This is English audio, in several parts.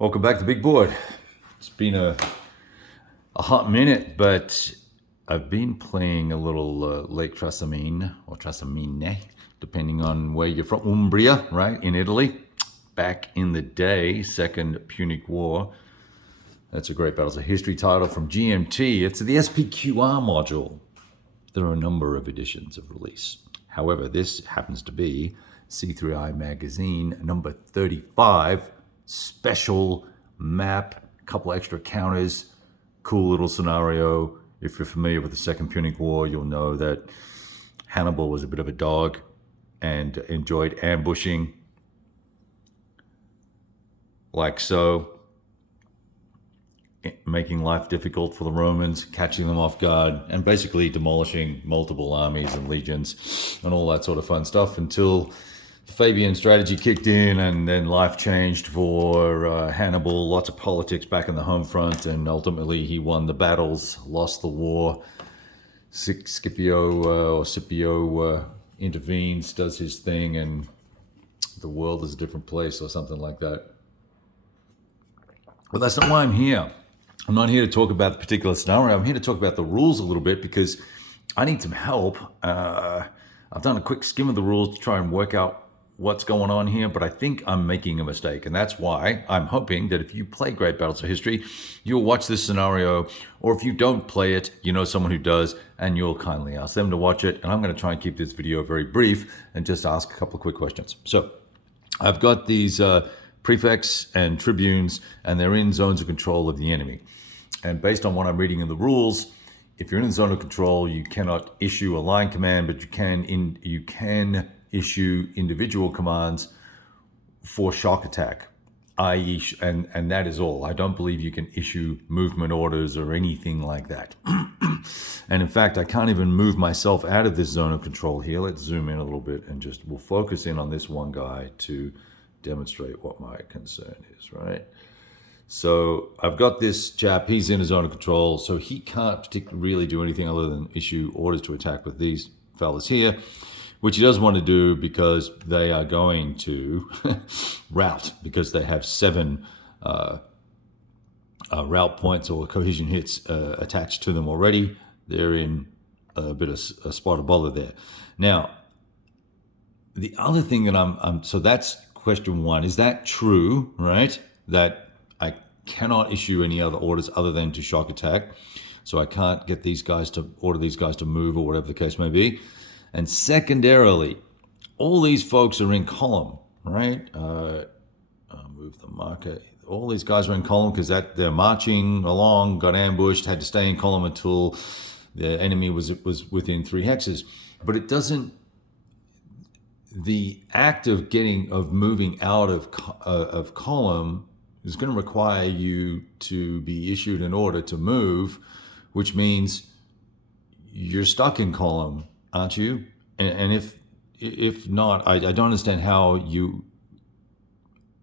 Welcome back to Big Board. It's been a hot minute, but I've been playing a little Lake Trasimene, or Trasimene, depending on where you're from. Umbria, right, in Italy. Back in the day, Second Punic War. That's a great Battles of History title from GMT. It's the SPQR module. There are a number of editions of release. However, this happens to be C3I Magazine number 35, special map, a couple extra counters, cool little scenario. If you're familiar with the Second Punic War, you'll know that Hannibal was a bit of a dog and enjoyed ambushing like so, making life difficult for the Romans, catching them off guard, and basically demolishing multiple armies and legions and all that sort of fun stuff until the Fabian strategy kicked in, and then life changed for Hannibal. Lots of politics back in the home front, and ultimately he won the battles, lost the war. Scipio intervenes, does his thing, and the world is a different place or something like that. But that's not why I'm here. I'm not here to talk about the particular scenario. I'm here to talk about the rules a little bit because I need some help. I've done a quick skim of the rules to try and work out what's going on here, but I think I'm making a mistake. And that's why I'm hoping that if you play Great Battles of History, you'll watch this scenario, or if you don't play it, you know someone who does, and you'll kindly ask them to watch it. And I'm going to try and keep this video very brief and just ask a couple of quick questions. So I've got these prefects and tribunes, and they're in zones of control of the enemy. And based on what I'm reading in the rules, if you're in the zone of control, you cannot issue a line command, but you can issue individual commands for shock attack, i.e., and that is all. I don't believe you can issue movement orders or anything like that. And in fact, I can't even move myself out of this zone of control here. Let's zoom in a little bit and we'll focus in on this one guy to demonstrate what my concern is, right? So I've got this chap, he's in a zone of control, so he can't really do anything other than issue orders to attack with these fellas here, which he doesn't want to do because they are going to rout, because they have 7 route points or cohesion hits attached to them already. They're in a bit of a spot of bother there. Now, the other thing that so that's question 1. Is that true, right? That I cannot issue any other orders other than to shock attack. So I can't get these guys to order these guys to move or whatever the case may be. And secondarily, all these folks are in column, right? I'll move the marker. All these guys are in column because they're marching along, got ambushed, had to stay in column until the enemy was within 3 hexes. But it doesn't. The act of moving out of column is going to require you to be issued an order to move, which means you're stuck in column, aren't you? And if not, I don't understand how you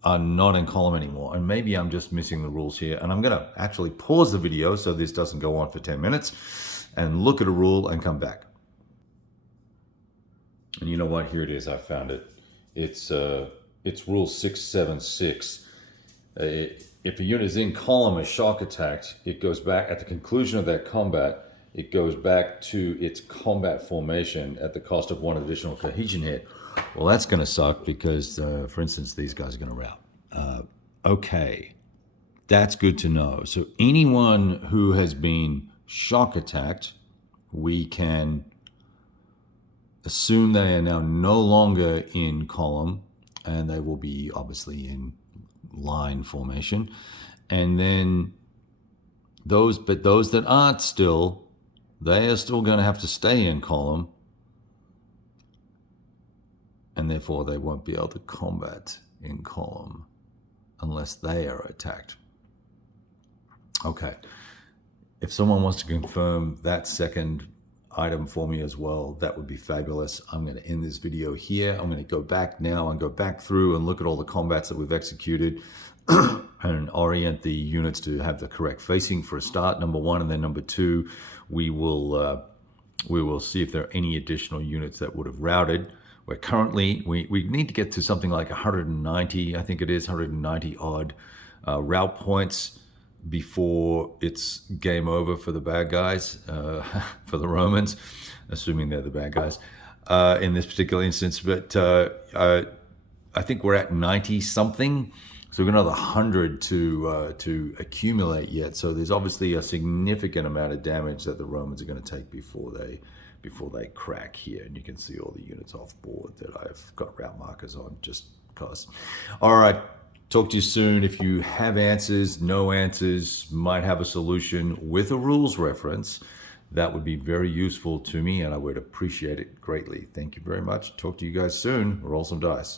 are not in column anymore. And maybe I'm just missing the rules here. And I'm going to actually pause the video so this doesn't go on for 10 minutes and look at a rule and come back. And you know what? Here it is. I found it. It's rule 676. If a unit is in column as shock attacked, it goes back at the conclusion of that combat. It goes back to its combat formation at the cost of 1 additional cohesion hit. Well, that's going to suck because, for instance, these guys are going to rout. Okay, that's good to know. So anyone who has been shock attacked, we can assume they are now no longer in column, and they will be obviously in line formation. And then those that aren't still, they are still going to have to stay in column, and therefore they won't be able to combat in column unless they are attacked. Okay, if someone wants to confirm that second item for me as well, that would be fabulous. I'm going to end this video here. I'm going to go back now and go back through and look at all the combats that we've executed and orient the units to have the correct facing for a start, number 1, and then number 2, we will see if there are any additional units that would have routed. We're currently, we need to get to something like 190, I think it is 190 odd route points before it's game over for the bad guys, for the Romans, assuming they're the bad guys in this particular instance. But I think we're at 90 something. So we've got another 100 to accumulate yet. So there's obviously a significant amount of damage that the Romans are going to take before they crack here. And you can see all the units off board that I've got route markers on just because. All right. Talk to you soon. If you have answers, no answers, might have a solution with a rules reference, that would be very useful to me and I would appreciate it greatly. Thank you very much. Talk to you guys soon. Roll some dice.